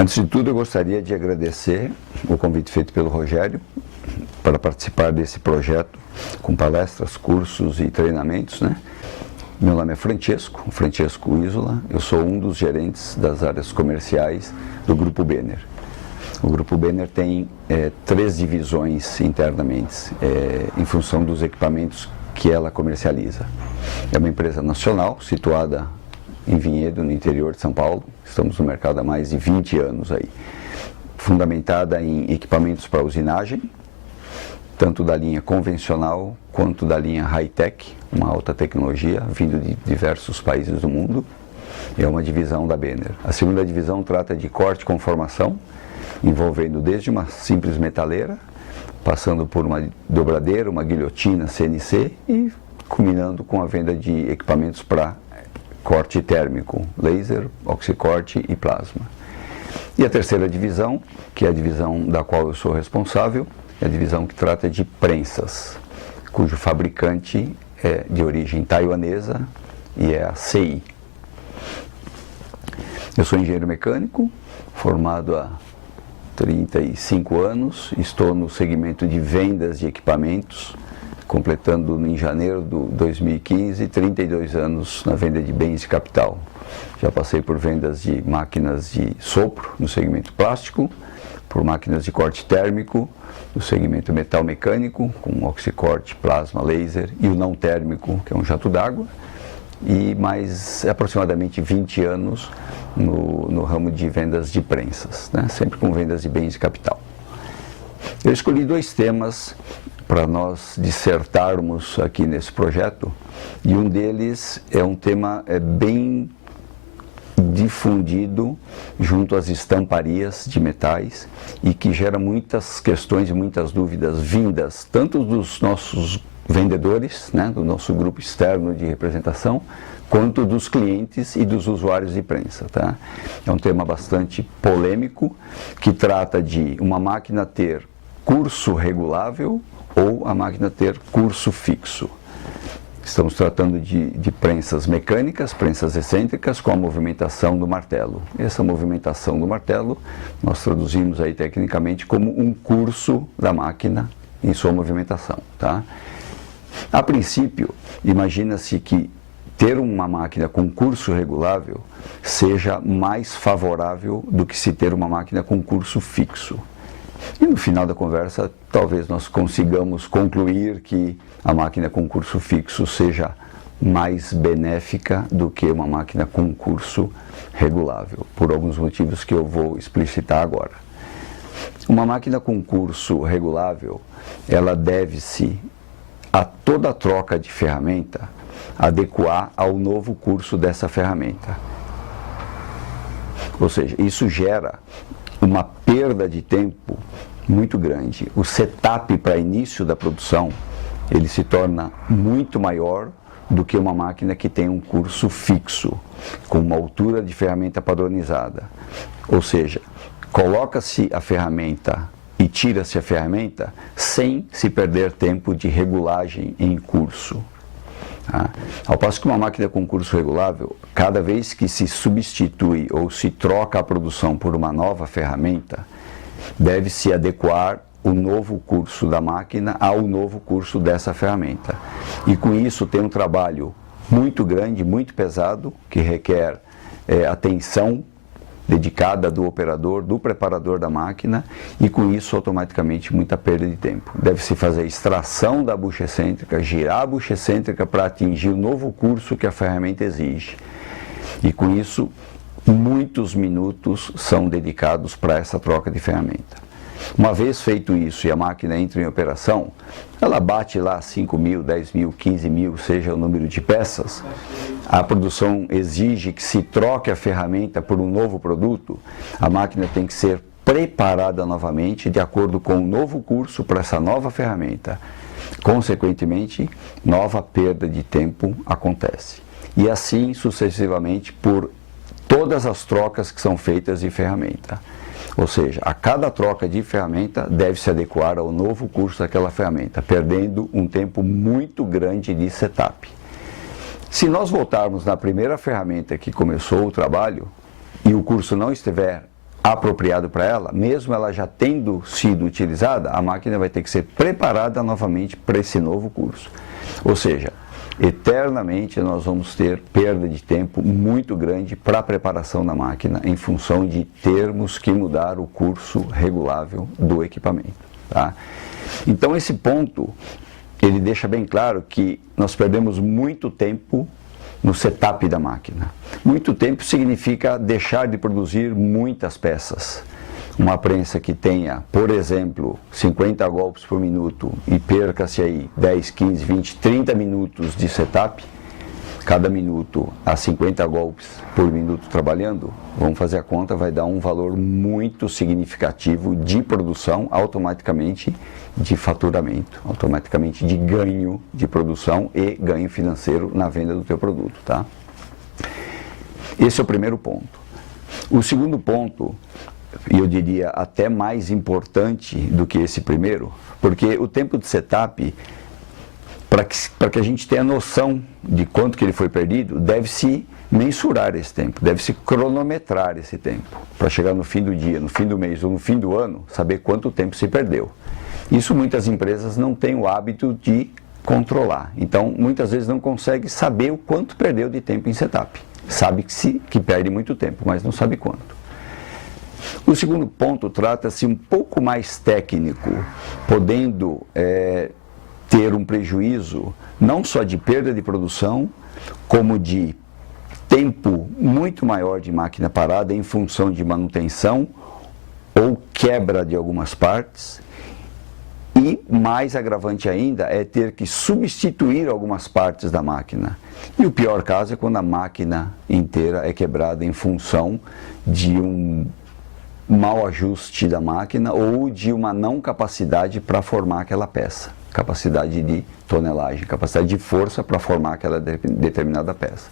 Antes de tudo, eu gostaria de agradecer o convite feito pelo Rogério para participar desse projeto com palestras, cursos e treinamentos, né? Meu nome é Francesco Isola, eu sou um dos gerentes das áreas comerciais do Grupo Benner. O Grupo Benner tem 3 divisões internamente, em função dos equipamentos que ela comercializa. É uma empresa nacional, situada em Vinhedo, no interior de São Paulo. Estamos no mercado há mais de 20 anos aí. Fundamentada em equipamentos para usinagem, tanto da linha convencional quanto da linha high-tech, uma alta tecnologia, vindo de diversos países do mundo. É uma divisão da Benner. A segunda divisão trata de corte com formação, envolvendo desde uma simples metaleira, passando por uma dobradeira, uma guilhotina CNC e culminando com a venda de equipamentos para corte térmico, laser, oxicorte e plasma. E a terceira divisão, que é a divisão da qual eu sou responsável, é a divisão que trata de prensas, cujo fabricante é de origem taiwanesa e é a CI. Eu sou engenheiro mecânico, formado há 35 anos, estou no segmento de vendas de equipamentos, completando em janeiro de 2015, 32 anos na venda de bens de capital. Já passei por vendas de máquinas de sopro no segmento plástico, por máquinas de corte térmico no segmento metal mecânico, com oxicorte, plasma, laser, e o não térmico, que é um jato d'água, e mais aproximadamente 20 anos no ramo de vendas de prensas, né? Sempre com vendas de bens de capital. Eu escolhi 2 temas para nós dissertarmos aqui nesse projeto, e um deles é um tema bem difundido junto às estamparias de metais e que gera muitas questões e muitas dúvidas vindas tanto dos nossos vendedores, né, do nosso grupo externo de representação, quanto dos clientes e dos usuários de prensa, tá? É um tema bastante polêmico, que trata de uma máquina ter curso regulável ou a máquina ter curso fixo. Estamos tratando de prensas mecânicas, prensas excêntricas, com a movimentação do martelo. Essa movimentação do martelo nós traduzimos aí tecnicamente como um curso da máquina em sua movimentação, tá? A princípio, imagina-se que ter uma máquina com curso regulável seja mais favorável do que se ter uma máquina com curso fixo. E no final da conversa, talvez nós consigamos concluir que a máquina com curso fixo seja mais benéfica do que uma máquina com curso regulável, por alguns motivos que eu vou explicitar agora. Uma máquina com curso regulável, ela deve-se a toda troca de ferramenta adequar ao novo curso dessa ferramenta. Ou seja, isso gera uma perda de tempo muito grande. O setup para início da produção, ele se torna muito maior do que uma máquina que tem um curso fixo, com uma altura de ferramenta padronizada. Ou seja, coloca-se a ferramenta e tira-se a ferramenta sem se perder tempo de regulagem em curso. Tá? Ao passo que uma máquina com curso regulável, cada vez que se substitui ou se troca a produção por uma nova ferramenta, deve-se adequar o novo curso da máquina ao novo curso dessa ferramenta. E com isso tem um trabalho muito grande, muito pesado, que requer atenção dedicada do operador, do preparador da máquina, e com isso automaticamente muita perda de tempo. Deve-se fazer a extração da bucha excêntrica, girar a bucha excêntrica para atingir o novo curso que a ferramenta exige. E com isso, muitos minutos são dedicados para essa troca de ferramenta. Uma vez feito isso e a máquina entra em operação, ela bate lá 5 mil, 10 mil, 15 mil, seja o número de peças. A produção exige que se troque a ferramenta por um novo produto, a máquina tem que ser preparada novamente de acordo com o novo curso para essa nova ferramenta. Consequentemente, nova perda de tempo acontece. E assim sucessivamente por todas as trocas que são feitas de ferramenta. Ou seja, a cada troca de ferramenta deve se adequar ao novo curso daquela ferramenta, perdendo um tempo muito grande de setup. Se nós voltarmos na primeira ferramenta que começou o trabalho e o curso não estiver apropriado para ela, mesmo ela já tendo sido utilizada, a máquina vai ter que ser preparada novamente para esse novo curso. Ou seja, eternamente nós vamos ter perda de tempo muito grande para a preparação da máquina, em função de termos que mudar o curso regulável do equipamento. Tá? Então esse ponto, ele deixa bem claro que nós perdemos muito tempo no setup da máquina. Muito tempo significa deixar de produzir muitas peças. Uma prensa que tenha, por exemplo, 50 golpes por minuto e perca-se aí 10, 15, 20, 30 minutos de setup, cada minuto a 50 golpes por minuto trabalhando, vamos fazer a conta, vai dar um valor muito significativo de produção, automaticamente de faturamento, automaticamente de ganho de produção e ganho financeiro na venda do teu produto, tá? Esse é o primeiro ponto. O segundo ponto, e eu diria até mais importante do que esse primeiro, porque o tempo de setup, para que a gente tenha noção de quanto que ele foi perdido, deve-se mensurar esse tempo, deve-se cronometrar esse tempo, para chegar no fim do dia, no fim do mês ou no fim do ano, saber quanto tempo se perdeu. Isso muitas empresas não têm o hábito de controlar, então muitas vezes não consegue saber o quanto perdeu de tempo em setup. Sabe que perde muito tempo, mas não sabe quanto. O segundo ponto trata-se um pouco mais técnico, podendo ter um prejuízo não só de perda de produção, como de tempo muito maior de máquina parada em função de manutenção ou quebra de algumas partes. E mais agravante ainda é ter que substituir algumas partes da máquina. E o pior caso é quando a máquina inteira é quebrada em função de um mau ajuste da máquina ou de uma não capacidade para formar aquela peça. Capacidade de tonelagem, capacidade de força para formar aquela determinada peça.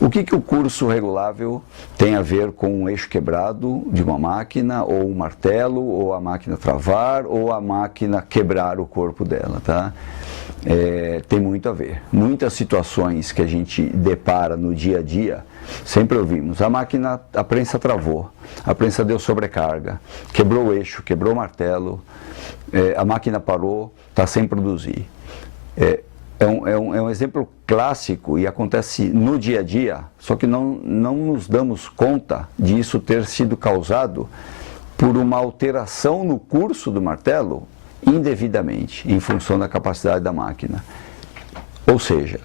O que o curso regulável tem a ver com um eixo quebrado de uma máquina, ou um martelo, ou a máquina travar, ou a máquina quebrar o corpo dela, tá? Tem muito a ver. Muitas situações que a gente depara no dia a dia, sempre ouvimos, a prensa travou, a prensa deu sobrecarga, quebrou o eixo, quebrou o martelo, a máquina parou, está sem produzir. É um exemplo clássico e acontece no dia a dia, só que não nos damos conta de isso ter sido causado por uma alteração no curso do martelo indevidamente, em função da capacidade da máquina. Ou seja,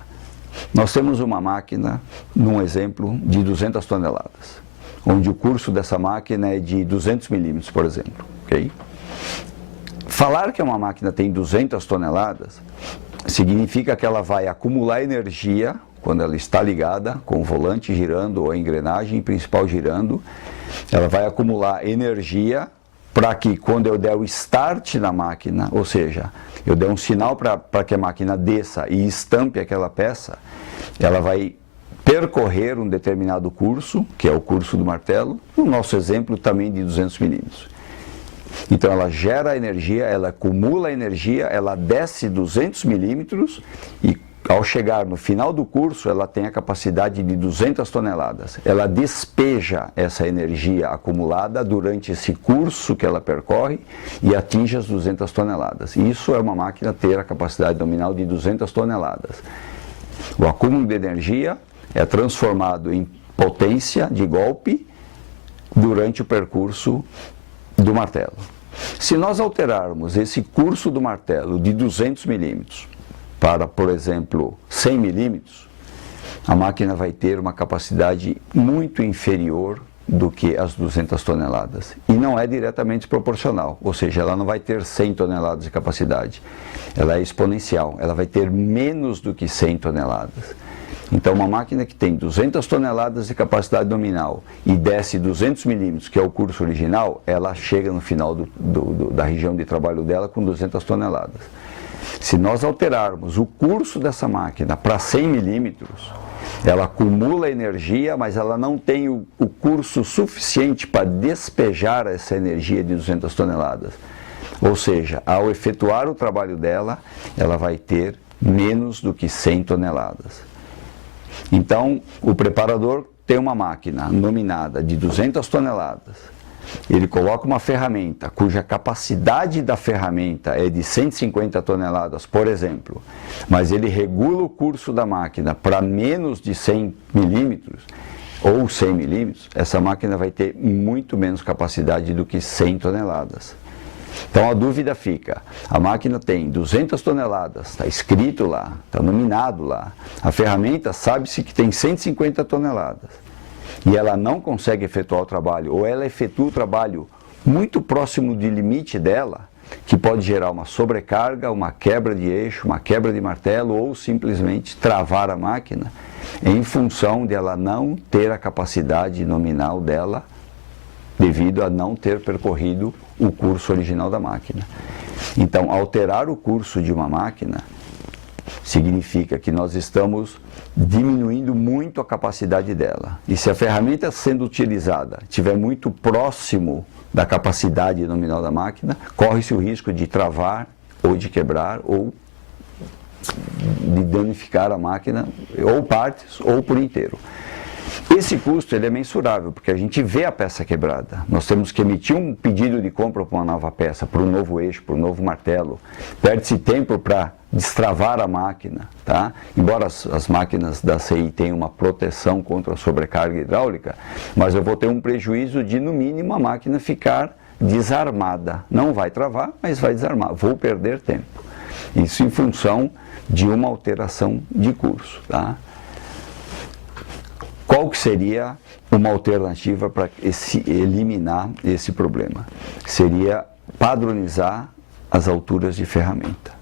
nós temos uma máquina, num exemplo, de 200 toneladas, onde o curso dessa máquina é de 200 milímetros, por exemplo. Okay? Falar que uma máquina tem 200 toneladas significa que ela vai acumular energia quando ela está ligada, com o volante girando ou a engrenagem principal girando. Ela vai acumular energia para que quando eu der o start na máquina, ou seja, eu der um sinal para que a máquina desça e estampe aquela peça, ela vai percorrer um determinado curso, que é o curso do martelo, no nosso exemplo também de 200 milímetros. Então ela gera energia, ela acumula energia, ela desce 200 milímetros e ao chegar no final do curso ela tem a capacidade de 200 toneladas. Ela despeja essa energia acumulada durante esse curso que ela percorre e atinge as 200 toneladas. Isso é uma máquina ter a capacidade nominal de 200 toneladas. O acúmulo de energia é transformado em potência de golpe durante o percurso do martelo. Se nós alterarmos esse curso do martelo de 200 milímetros para, por exemplo, 100 milímetros, a máquina vai ter uma capacidade muito inferior do que as 200 toneladas. E não é diretamente proporcional, ou seja, ela não vai ter 100 toneladas de capacidade. Ela é exponencial, ela vai ter menos do que 100 toneladas. Então, uma máquina que tem 200 toneladas de capacidade nominal e desce 200 milímetros, que é o curso original, ela chega no final da região de trabalho dela com 200 toneladas. Se nós alterarmos o curso dessa máquina para 100 milímetros, ela acumula energia, mas ela não tem o curso suficiente para despejar essa energia de 200 toneladas. Ou seja, ao efetuar o trabalho dela, ela vai ter menos do que 100 toneladas. Então, o preparador tem uma máquina nominada de 200 toneladas, ele coloca uma ferramenta cuja capacidade da ferramenta é de 150 toneladas, por exemplo, mas ele regula o curso da máquina para menos de 100 milímetros, ou 100 milímetros, essa máquina vai ter muito menos capacidade do que 100 toneladas. Então a dúvida fica, a máquina tem 200 toneladas, está escrito lá, está nominado lá, a ferramenta sabe-se que tem 150 toneladas, e ela não consegue efetuar o trabalho, ou ela efetua o trabalho muito próximo do limite dela, que pode gerar uma sobrecarga, uma quebra de eixo, uma quebra de martelo, ou simplesmente travar a máquina, em função de ela não ter a capacidade nominal dela, devido a não ter percorrido o curso original da máquina. Então, alterar o curso de uma máquina significa que nós estamos diminuindo muito a capacidade dela. E se a ferramenta sendo utilizada estiver muito próximo da capacidade nominal da máquina, corre-se o risco de travar, ou de quebrar, ou de danificar a máquina, ou partes, ou por inteiro. Esse custo ele é mensurável, porque a gente vê a peça quebrada. Nós temos que emitir um pedido de compra para uma nova peça, para um novo eixo, para um novo martelo. Perde-se tempo para destravar a máquina, tá? Embora as máquinas da CI tenham uma proteção contra a sobrecarga hidráulica, mas eu vou ter um prejuízo de, no mínimo, a máquina ficar desarmada. Não vai travar, mas vai desarmar. Vou perder tempo. Isso em função de uma alteração de curso, tá? Qual que seria uma alternativa para eliminar esse problema? Seria padronizar as alturas de ferramenta.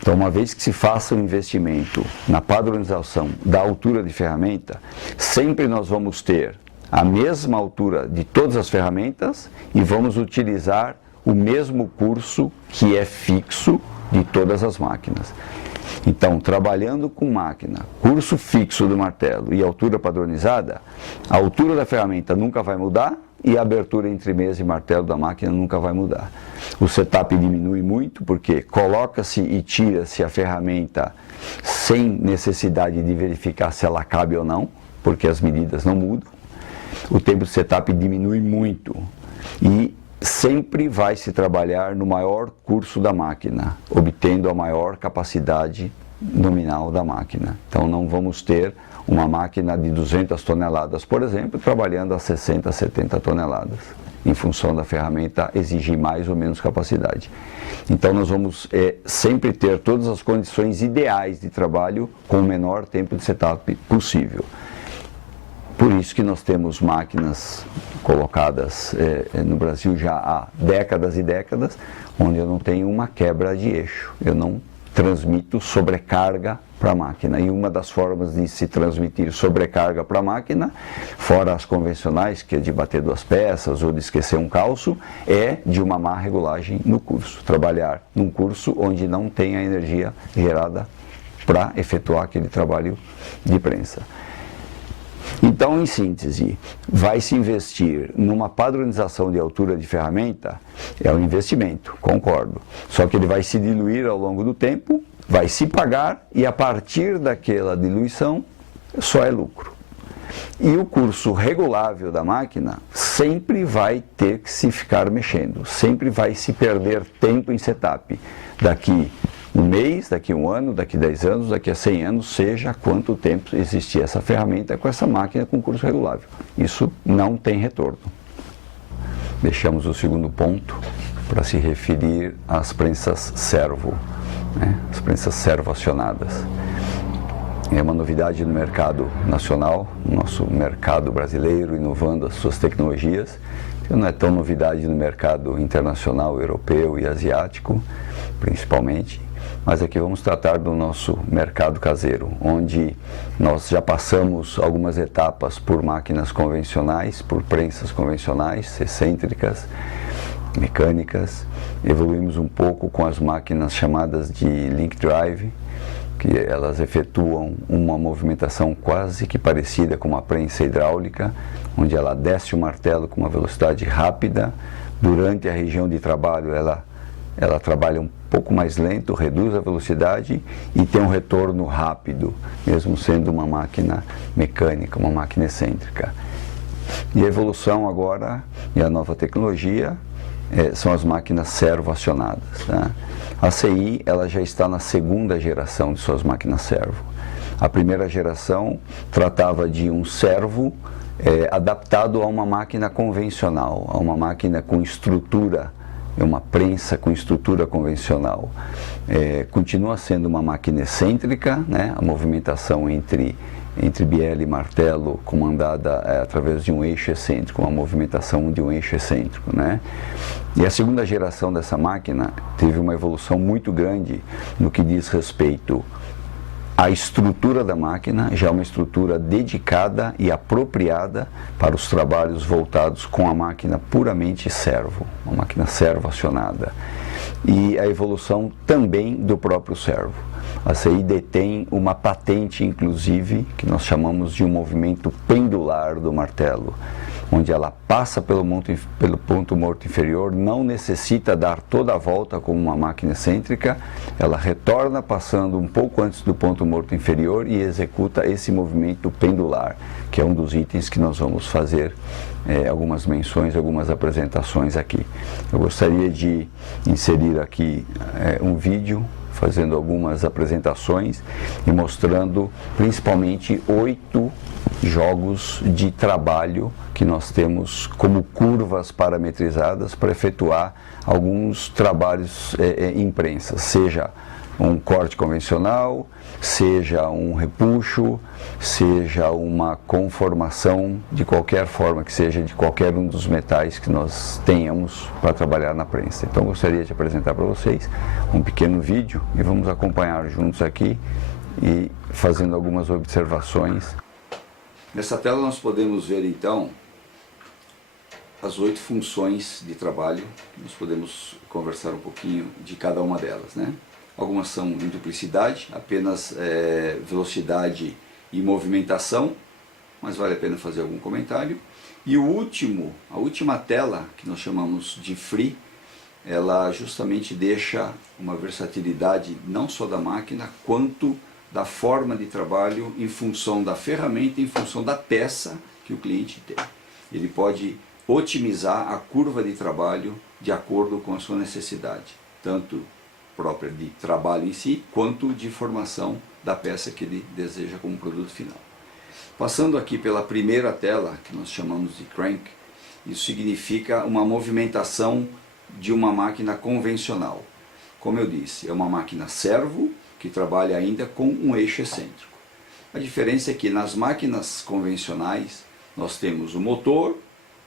Então, uma vez que se faça um investimento na padronização da altura de ferramenta, sempre nós vamos ter a mesma altura de todas as ferramentas e vamos utilizar o mesmo curso que é fixo de todas as máquinas. Então, trabalhando com máquina, curso fixo do martelo e altura padronizada, a altura da ferramenta nunca vai mudar e a abertura entre mesa e martelo da máquina nunca vai mudar. O setup diminui muito porque coloca-se e tira-se a ferramenta sem necessidade de verificar se ela cabe ou não, porque as medidas não mudam. O tempo de setup diminui muito e sempre vai se trabalhar no maior curso da máquina, obtendo a maior capacidade nominal da máquina. Então não vamos ter uma máquina de 200 toneladas, por exemplo, trabalhando a 60, 70 toneladas, em função da ferramenta exigir mais ou menos capacidade. Então nós vamos sempre ter todas as condições ideais de trabalho com o menor tempo de setup possível. Por isso que nós temos máquinas colocadas no Brasil já há décadas e décadas, onde eu não tenho uma quebra de eixo, eu não transmito sobrecarga para a máquina. E uma das formas de se transmitir sobrecarga para a máquina, fora as convencionais, que é de bater duas peças ou de esquecer um calço, é de uma má regulagem no curso. Trabalhar num curso onde não tem a energia gerada para efetuar aquele trabalho de prensa. Então, em síntese, vai se investir numa padronização de altura de ferramenta, é um investimento, concordo. Só que ele vai se diluir ao longo do tempo, vai se pagar e a partir daquela diluição só é lucro. E o curso regulável da máquina sempre vai ter que se ficar mexendo, sempre vai se perder tempo em setup. Daqui um mês, daqui um ano, daqui 10 anos, daqui a 100 anos, seja quanto tempo existir essa ferramenta com essa máquina com curso regulável. Isso não tem retorno. Deixamos o segundo ponto para se referir às prensas servo, né? As prensas servo acionadas. É uma novidade no mercado nacional, no nosso mercado brasileiro, inovando as suas tecnologias. Não é tão novidade no mercado internacional, europeu e asiático, principalmente. Mas aqui vamos tratar do nosso mercado caseiro, onde nós já passamos algumas etapas por máquinas convencionais, por prensas convencionais, excêntricas, mecânicas. Evoluímos um pouco com as máquinas chamadas de link drive, que elas efetuam uma movimentação quase que parecida com uma prensa hidráulica, onde ela desce o martelo com uma velocidade rápida. Durante a região de trabalho ela ela trabalha um pouco mais lento, reduz a velocidade e tem um retorno rápido, mesmo sendo uma máquina mecânica, uma máquina excêntrica. E a evolução agora, e a nova tecnologia, são as máquinas servo-acionadas, né? A CI, ela já está na segunda geração de suas máquinas servo. A primeira geração tratava de um servo adaptado a uma máquina convencional, a uma máquina com estrutura, uma prensa com estrutura convencional. Continua sendo uma máquina excêntrica, né? A movimentação entre biela e martelo comandada através de um eixo excêntrico, uma movimentação de um eixo excêntrico, né? E a segunda geração dessa máquina teve uma evolução muito grande no que diz respeito à estrutura da máquina, já uma estrutura dedicada e apropriada para os trabalhos voltados com a máquina puramente servo, uma máquina servo-acionada. E a evolução também do próprio servo. A CI detém uma patente, inclusive, que nós chamamos de um movimento pendular do martelo, onde ela passa pelo ponto morto inferior, não necessita dar toda a volta como uma máquina excêntrica, ela retorna passando um pouco antes do ponto morto inferior e executa esse movimento pendular, que é um dos itens que nós vamos fazer algumas menções, algumas apresentações aqui. Eu gostaria de inserir aqui um vídeo fazendo algumas apresentações e mostrando principalmente 8 jogos de trabalho que nós temos como curvas parametrizadas para efetuar alguns trabalhos em prensa, seja um corte convencional, seja um repuxo, seja uma conformação de qualquer forma que seja de qualquer um dos metais que nós tenhamos para trabalhar na prensa. Então gostaria de apresentar para vocês um pequeno vídeo e vamos acompanhar juntos aqui e fazendo algumas observações. Nessa tela nós podemos ver então as 8 funções de trabalho. Nós podemos conversar um pouquinho de cada uma delas, né? Algumas são em duplicidade, apenas velocidade e movimentação, mas vale a pena fazer algum comentário. E a última tela, que nós chamamos de free, ela justamente deixa uma versatilidade não só da máquina, quanto da forma de trabalho em função da ferramenta, em função da peça que o cliente tem. Ele pode otimizar a curva de trabalho de acordo com a sua necessidade, tanto própria de trabalho em si, quanto de formação da peça que ele deseja como produto final. Passando aqui pela primeira tela, que nós chamamos de crank, isso significa uma movimentação de uma máquina convencional. Como eu disse, é uma máquina servo, que trabalha ainda com um eixo excêntrico. A diferença é que nas máquinas convencionais, nós temos o motor,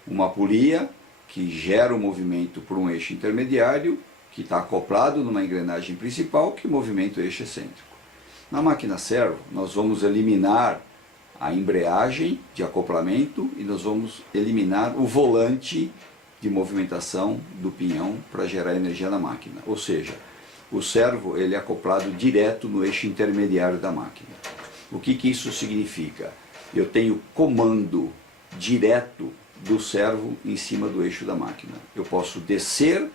uma polia, que gera o movimento por um eixo intermediário, que está acoplado numa engrenagem principal que movimenta o eixo excêntrico. Na máquina servo, nós vamos eliminar a embreagem de acoplamento e nós vamos eliminar o volante de movimentação do pinhão para gerar energia na máquina. Ou seja, o servo ele é acoplado direto no eixo intermediário da máquina. O que isso significa? Eu tenho comando direto do servo em cima do eixo da máquina. Eu posso descer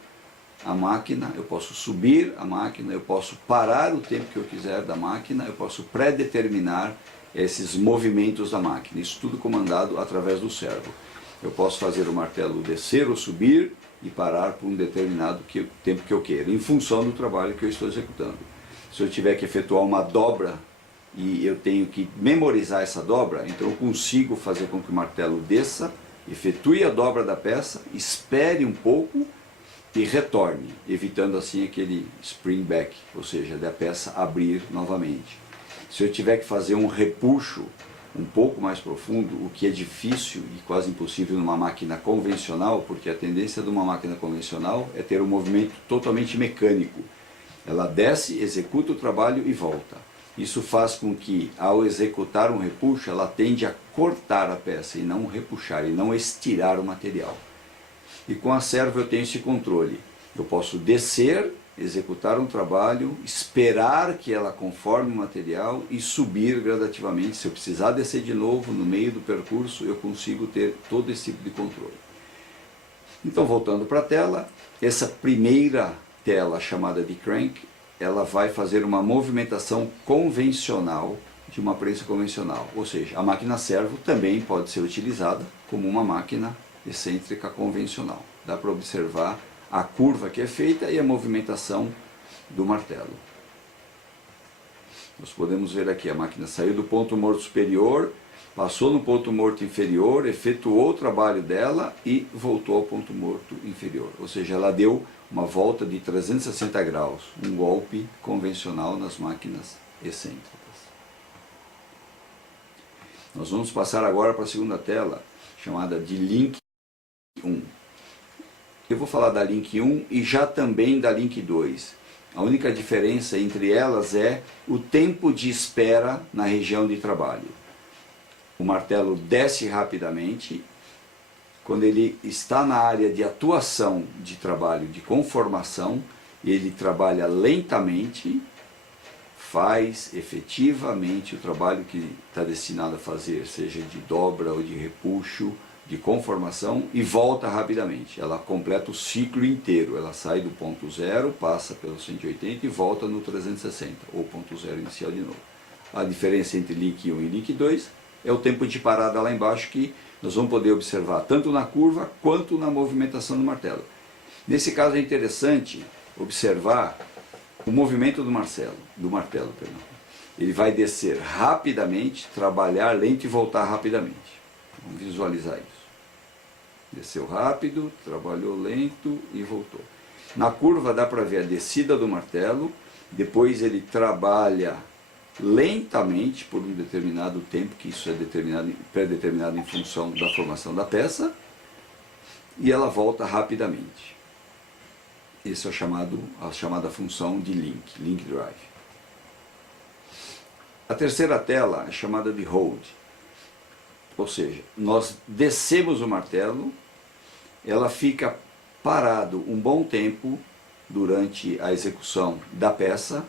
a máquina, eu posso subir a máquina, eu posso parar o tempo que eu quiser da máquina, eu posso pré-determinar esses movimentos da máquina, isso tudo comandado através do servo. Eu posso fazer o martelo descer ou subir e parar por um determinado tempo que eu queira, em função do trabalho que eu estou executando. Se eu tiver que efetuar uma dobra e eu tenho que memorizar essa dobra, então eu consigo fazer com que o martelo desça, efetue a dobra da peça, espere um pouco e retorne, evitando assim aquele spring back, ou seja, da peça abrir novamente. Se eu tiver que fazer um repuxo um pouco mais profundo, o que é difícil e quase impossível numa máquina convencional, porque a tendência de uma máquina convencional é ter um movimento totalmente mecânico. Ela desce, executa o trabalho e volta. Isso faz com que, ao executar um repuxo, ela tende a cortar a peça e não repuxar, e não estirar o material. E com a servo eu tenho esse controle. Eu posso descer, executar um trabalho, esperar que ela conforme o material e subir gradativamente. Se eu precisar descer de novo no meio do percurso, eu consigo ter todo esse tipo de controle. Então, voltando para a tela, essa primeira tela chamada de crank, ela vai fazer uma movimentação convencional de uma prensa convencional. Ou seja, a máquina servo também pode ser utilizada como uma máquina excêntrica convencional. Dá para observar a curva que é feita e a movimentação do martelo. Nós podemos ver aqui, a máquina saiu do ponto morto superior, passou no ponto morto inferior, efetuou o trabalho dela e voltou ao ponto morto inferior. Ou seja, ela deu uma volta de 360 graus, um golpe convencional nas máquinas excêntricas. Nós vamos passar agora para a segunda tela, chamada de Link 1. Eu vou falar da Link 1 e já também da Link 2. A única diferença entre elas é o tempo de espera na região de trabalho. O martelo desce rapidamente. Quando ele está na área de atuação de trabalho, de conformação, ele trabalha lentamente, faz efetivamente o trabalho que está destinado a fazer, seja de dobra ou de repuxo, de conformação, e volta rapidamente. Ela completa o ciclo inteiro. Ela sai do ponto zero, passa pelo 180 e volta no 360, ou ponto zero inicial de novo. A diferença entre Link 1 e Link 2 é o tempo de parada lá embaixo, que nós vamos poder observar tanto na curva quanto na movimentação do martelo. Nesse caso é interessante observar o movimento do martelo. Ele vai descer rapidamente, trabalhar lento e voltar rapidamente. Vamos visualizar isso. Desceu rápido, trabalhou lento e voltou. Na curva dá para ver a descida do martelo, depois ele trabalha lentamente por um determinado tempo, que isso é pré-determinado em função da formação da peça, e ela volta rapidamente. Esse é a chamada função de link drive. A terceira tela é chamada de hold. Ou seja, nós descemos o martelo, ela fica parado um bom tempo durante a execução da peça,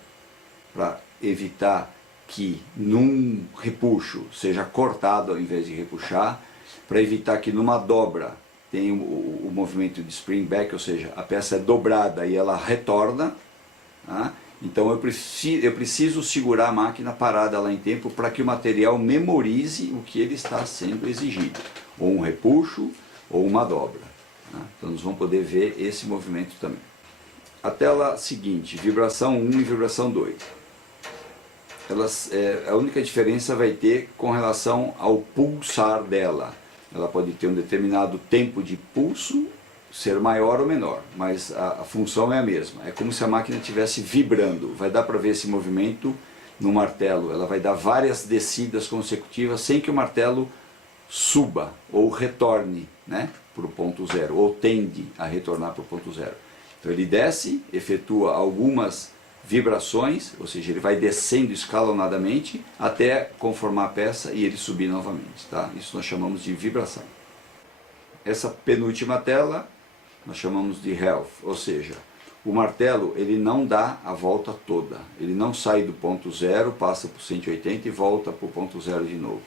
para evitar que num repuxo seja cortado ao invés de repuxar, para evitar que numa dobra tenha o movimento de spring back, ou seja, a peça é dobrada e ela retorna. Tá? Então eu preciso segurar a máquina parada lá em tempo para que o material memorize o que ele está sendo exigido, ou um repuxo ou uma dobra. Tá? Então nós vamos poder ver esse movimento também. A tela seguinte, vibração 1 e vibração 2. A única diferença vai ter com relação ao pulsar dela. Ela pode ter um determinado tempo de pulso, ser maior ou menor, mas a função é a mesma. É como se a máquina estivesse vibrando. Vai dar para ver esse movimento no martelo. Ela vai dar várias descidas consecutivas sem que o martelo suba ou retorne, né, para o ponto zero, ou tende a retornar para o ponto zero. Então ele desce, efetua algumas vibrações, ou seja, ele vai descendo escalonadamente até conformar a peça e ele subir novamente. Tá? Isso nós chamamos de vibração. Essa penúltima tela nós chamamos de health, ou seja, o martelo ele não dá a volta toda, ele não sai do ponto zero, passa por 180 e volta para o ponto zero de novo.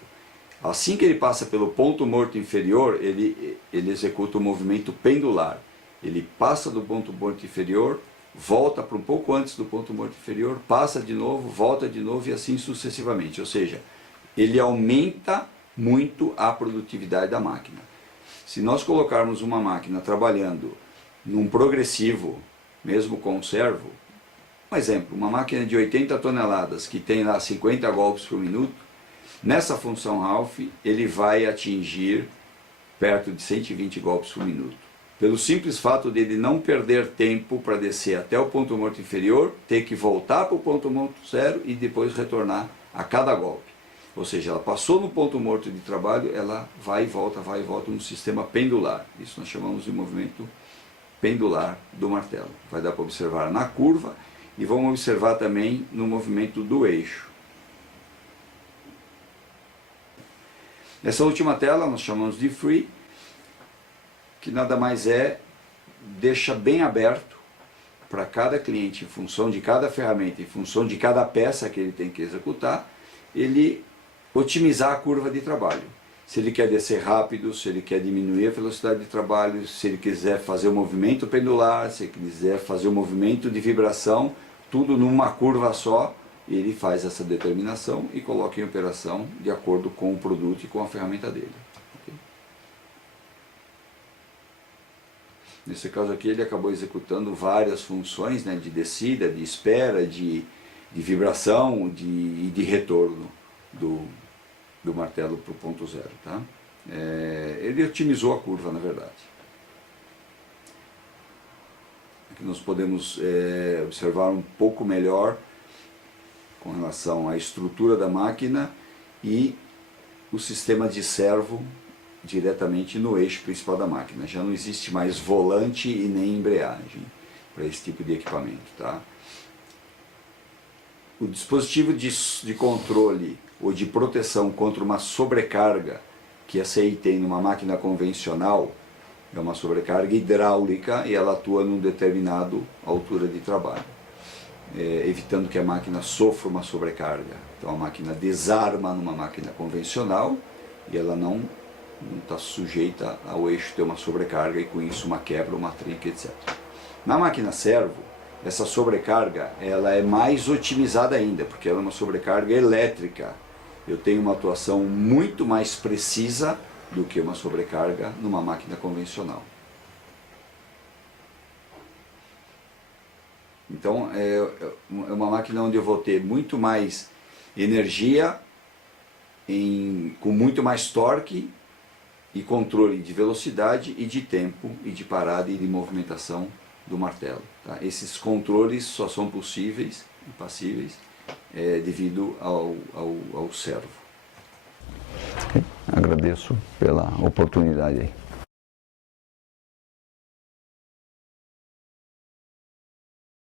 Assim que ele passa pelo ponto morto inferior, ele executa o movimento pendular. Ele passa do ponto morto inferior, volta para um pouco antes do ponto morto inferior, passa de novo, volta de novo e assim sucessivamente. Ou seja, ele aumenta muito a produtividade da máquina. Se nós colocarmos uma máquina trabalhando num progressivo, mesmo com servo, um exemplo, uma máquina de 80 toneladas que tem lá 50 golpes por minuto, nessa função Ralph ele vai atingir perto de 120 golpes por minuto. Pelo simples fato de ele não perder tempo para descer até o ponto morto inferior, ter que voltar para o ponto morto zero e depois retornar a cada golpe. Ou seja, ela passou no ponto morto de trabalho, ela vai e volta no sistema pendular. Isso nós chamamos de movimento pendular do martelo. Vai dar para observar na curva e vamos observar também no movimento do eixo. Essa última tela nós chamamos de free, que nada mais deixa bem aberto para cada cliente, em função de cada ferramenta, em função de cada peça que ele tem que executar, ele otimizar a curva de trabalho. Se ele quer descer rápido, se ele quer diminuir a velocidade de trabalho, se ele quiser fazer o movimento pendular, se ele quiser fazer o movimento de vibração, tudo numa curva só, ele faz essa determinação e coloca em operação de acordo com o produto e com a ferramenta dele. Okay? Nesse caso aqui ele acabou executando várias funções, né, de descida, de espera, de vibração e de retorno do martelo para o ponto zero. Tá? Ele otimizou a curva, na verdade. Aqui nós podemos observar um pouco melhor com relação à estrutura da máquina e o sistema de servo diretamente no eixo principal da máquina. Já não existe mais volante e nem embreagem para esse tipo de equipamento. Tá? O dispositivo de controle ou de proteção contra uma sobrecarga que a CI tem numa máquina convencional é uma sobrecarga hidráulica e ela atua num determinado altura de trabalho, evitando que a máquina sofra uma sobrecarga. Então a máquina desarma numa máquina convencional e ela não está sujeita ao eixo ter uma sobrecarga e com isso uma quebra, uma trinca, etc. Na máquina servo, essa sobrecarga ela é mais otimizada ainda, porque ela é uma sobrecarga elétrica. Eu tenho uma atuação muito mais precisa do que uma sobrecarga numa máquina convencional. Então é uma máquina onde eu vou ter muito mais energia, com muito mais torque e controle de velocidade e de tempo e de parada e de movimentação do martelo. Tá? Esses controles só são possíveis e passíveis devido ao servo. Agradeço pela oportunidade aí.